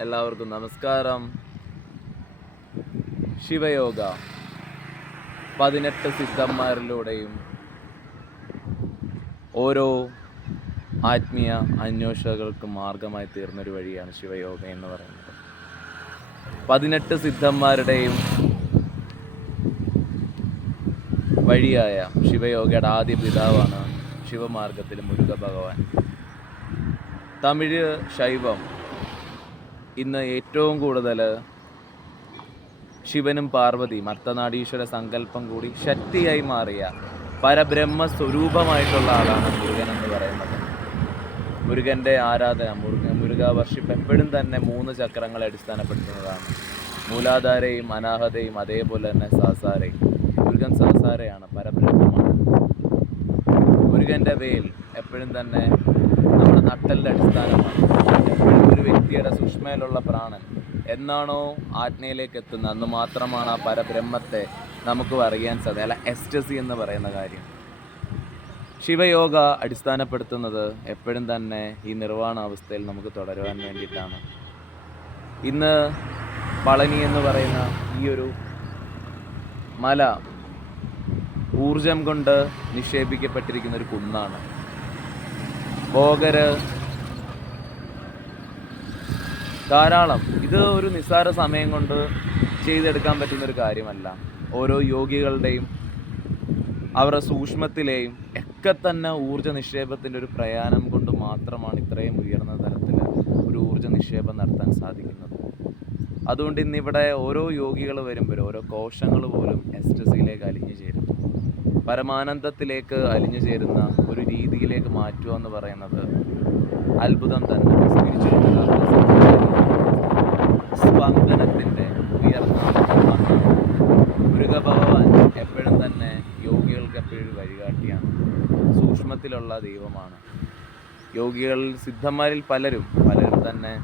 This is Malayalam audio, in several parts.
എല്ലാവർക്കും നമസ്കാരം. ശിവയോഗ. പതിനെട്ട് സിദ്ധന്മാരിലൂടെയും ഓരോ ആത്മീയ അന്വേഷകർക്ക് മാർഗമായി തീർന്നൊരു വഴിയാണ് ശിവയോഗ എന്ന് പറയുന്നത്. പതിനെട്ട് സിദ്ധന്മാരുടെയും വഴിയായ ശിവയോഗയുടെ ആദ്യ പിതാവാണ് ശിവമാർഗത്തിൽ മുരുക ഭഗവാൻ തമിഴ് ശൈവം ഇന്ന് ഏറ്റവും കൂടുതൽ ശിവനും പാർവതിയും അർത്ഥനാടീശ്വര സങ്കല്പം കൂടി ശക്തിയായി മാറിയ പരബ്രഹ്മ സ്വരൂപമായിട്ടുള്ള ആളാണ് മുരുകൻ എന്ന് പറയുന്നത്. മുരുകന്റെ ആരാധന മുരുക മുരുക വർഷിപ്പ് എപ്പോഴും തന്നെ മൂന്ന് ചക്രങ്ങളെ അടിസ്ഥാനപ്പെടുത്തുന്നതാണ്. മൂലാധാരയും അനാഹതയും അതേപോലെ തന്നെ സാസാരയും. മുരുകൻ സാസാരയാണ് പരബ്രഹ്മമാണ്. മുരുകന്റെ വേൽ എപ്പോഴും തന്നെ നമ്മുടെ നട്ടലിന്റെ അടിസ്ഥാനമാണ്. എപ്പോഴും ഒരു സുഷ്മയിലുള്ള പ്രാണൻ. എന്നാണോ ആജ്ഞയിലേക്ക് എത്തുന്നത് അന്ന് മാത്രമാണ് ആ പരബ്രഹ്മത്തെ നമുക്ക് അറിയാൻ സാധ്യത അല്ല എസ്റ്റസി എന്ന് പറയുന്ന കാര്യം. ശിവയോഗ അടിസ്ഥാനപ്പെടുത്തുന്നത് എപ്പോഴും തന്നെ ഈ നിർവാണ അവസ്ഥയിൽ നമുക്ക് തുടരുവാൻ വേണ്ടിയിട്ടാണ്. ഇന്ന് പളനി എന്ന് പറയുന്ന ഈ ഒരു മല ഊർജം കൊണ്ട് നിക്ഷേപിക്കപ്പെട്ടിരിക്കുന്ന ഒരു കുന്നാണ്. ഭോഗര് ധാരാളം. ഇത് ഒരു നിസ്സാര സമയം കൊണ്ട് ചെയ്തെടുക്കാൻ പറ്റുന്ന ഒരു കാര്യമല്ല. ഓരോ യോഗികളുടെയും അവരുടെ സൂക്ഷ്മത്തിലെയും ഒക്കെ തന്നെ ഊർജ നിക്ഷേപത്തിന്റെ ഒരു പ്രയാണം കൊണ്ട് മാത്രമാണ് ഇത്രയും ഉയർന്ന തലത്തിൽ ഒരു ഊർജ നിക്ഷേപം നടത്താൻ സാധിക്കുന്നത്. അതുകൊണ്ട് ഇന്നിവിടെ ഓരോ യോഗികൾ വരുമ്പോഴും ഓരോ കോശങ്ങൾ പോലും എസ്റ്റസിയിലേക്ക് അലിഞ്ഞു ചേരും പരമാനന്ദത്തിലേക്ക് അലിഞ്ഞു ചേരുന്ന ഒരു രീതിയിലേക്ക് മാറ്റുക എന്ന് പറയുന്നത് അത്ഭുതം തന്നെ സ്പിരിച്വൽ സ്പന്ദനത്തിന്റെ ഉയർന്ന ഒന്നാണ്. മുരുക ഭഗവാൻ എപ്പോഴും തന്നെ ഒരു വഴികാട്ടിയാണ്. സൂക്ഷ്മത്തിലുള്ള ദൈവമാണ്. യോഗികൾ സിദ്ധന്മാരിൽ പലരും പലരും തന്നെ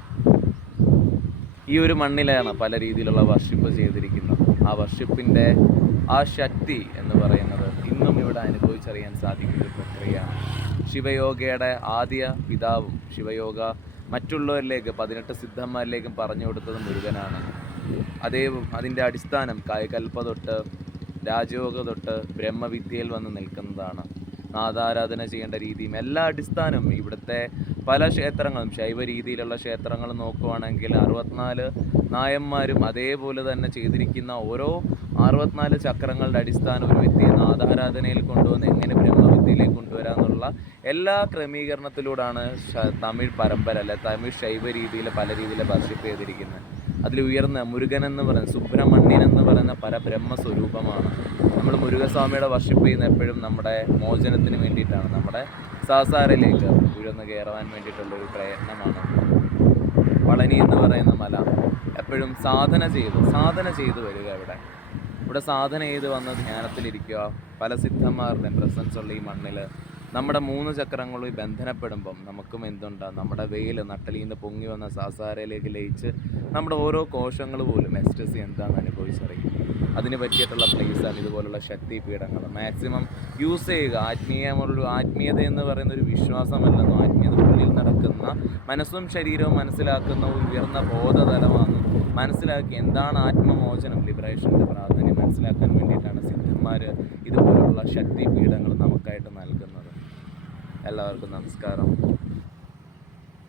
ഈ ഒരു മണ്ണിലാണ് പല രീതിയിലുള്ള വർഷിപ്പ് ചെയ്തിരിക്കുന്നത്. ആ വർഷിപ്പിന്റെ ആ ശക്തി എന്ന് പറയുന്നത് ഇന്നും ഇവിടെ അനുഭവിച്ചറിയാൻ സാധിക്കുന്ന ഒരു പ്രക്രിയയാണ്. ശിവയോഗയുടെ ആദ്യ പിതാവും ശിവയോഗ മറ്റുള്ളവരിലേക്ക് പതിനെട്ട് സിദ്ധന്മാരിലേക്കും പറഞ്ഞു കൊടുത്തത് മുരുകനാണ്. അതേ അതിന്റെ അടിസ്ഥാനം കായകൽപ്പ തൊട്ട് രാജയോഗ തൊട്ട് ബ്രഹ്മവിദ്യയിൽ വന്ന് നിൽക്കുന്നതാണ്. നാദാരാധന ചെയ്യേണ്ട രീതിയും എല്ലാ അടിസ്ഥാനം ഇവിടുത്തെ പല ക്ഷേത്രങ്ങളും ശൈവ രീതിയിലുള്ള ക്ഷേത്രങ്ങൾ നോക്കുവാണെങ്കിൽ അറുപത്തിനാല് നായന്മാരും അതേപോലെ തന്നെ ചെയ്തിരിക്കുന്ന ഓരോ അറുപത്തിനാല് ചക്രങ്ങളുടെ അടിസ്ഥാനം ഒരു വ്യക്തിയെ നാദാരാധനയിൽ കൊണ്ടുവന്ന് എങ്ങനെ ബ്രഹ്മവിദ്യയിലേക്ക് കൊണ്ടുവരാമെന്നുള്ള എല്ലാ ക്രമീകരണത്തിലൂടെയാണ് തമിഴ് പരമ്പര അല്ലെ തമിഴ് ശൈവ രീതിയിൽ പല രീതിയിൽ വർഷിപ്പ് ചെയ്തിരിക്കുന്നത് അതിൽ ഉയർന്ന മുരുകൻ എന്ന് പറയുന്ന സുബ്രഹ്മണ്യൻ എന്ന് പറയുന്ന പരബ്രഹ്മ സ്വരൂപമാണ് നമ്മൾ മുരുകസ്വാമിയുടെ വർഷിപ്പ് ചെയ്യുന്ന എപ്പോഴും നമ്മുടെ മോചനത്തിന് വേണ്ടിയിട്ടാണ്. നമ്മുടെ സാസാരയിലേക്ക് ഉയർന്നു കയറുവാൻ വേണ്ടിയിട്ടുള്ള ഒരു പ്രയത്നമാണ് പളനി എന്ന് പറയുന്ന മല. എപ്പോഴും സാധന ചെയ്ത് സാധന ചെയ്ത് വരിക ഇവിടെ. ഇവിടെ സാധന ചെയ്ത് വന്ന് ധ്യാനത്തിലിരിക്കുക പല സിദ്ധന്മാരുടെയും പ്രസൻസ് ഉള്ള ഈ മണ്ണിൽ നമ്മുടെ മൂന്ന് ചക്രങ്ങളും ബന്ധനപ്പെടുമ്പം നമുക്കും എന്തുണ്ട്? നമ്മുടെ വെയിൽ നട്ടലിൽ നിന്ന് പൊങ്ങി വന്ന സാസാരയിലേക്ക് ലയിച്ച് നമ്മുടെ ഓരോ കോശങ്ങൾ പോലും എസ്റ്റസി എന്താണെന്ന് അനുഭവിച്ചറിയും അതിന് പറ്റിയിട്ടുള്ള പ്ലേസാണ് ഇതുപോലുള്ള ശക്തി പീഠങ്ങൾ. മാക്സിമം യൂസ് ചെയ്യുക. ആത്മീയമുള്ള ആത്മീയത എന്ന് പറയുന്ന ഒരു വിശ്വാസമല്ലെന്നോ ആത്മീയത ഉള്ളിൽ നടക്കുന്ന മനസ്സും ശരീരവും മനസ്സിലാക്കുന്ന ഉയർന്ന ബോധതലമാണ് മനസ്സിലാക്കി എന്താണ് ആത്മമോചനം ലിബറേഷന്റെ പ്രാധാന്യം മനസ്സിലാക്കാൻ വേണ്ടിയിട്ടാണ് സിദ്ധന്മാർ ഇതുപോലുള്ള ശക്തി പീഠങ്ങൾ നമുക്കായിട്ട് നൽകുന്നത്. എല്ലാവർക്കും നമസ്കാരം.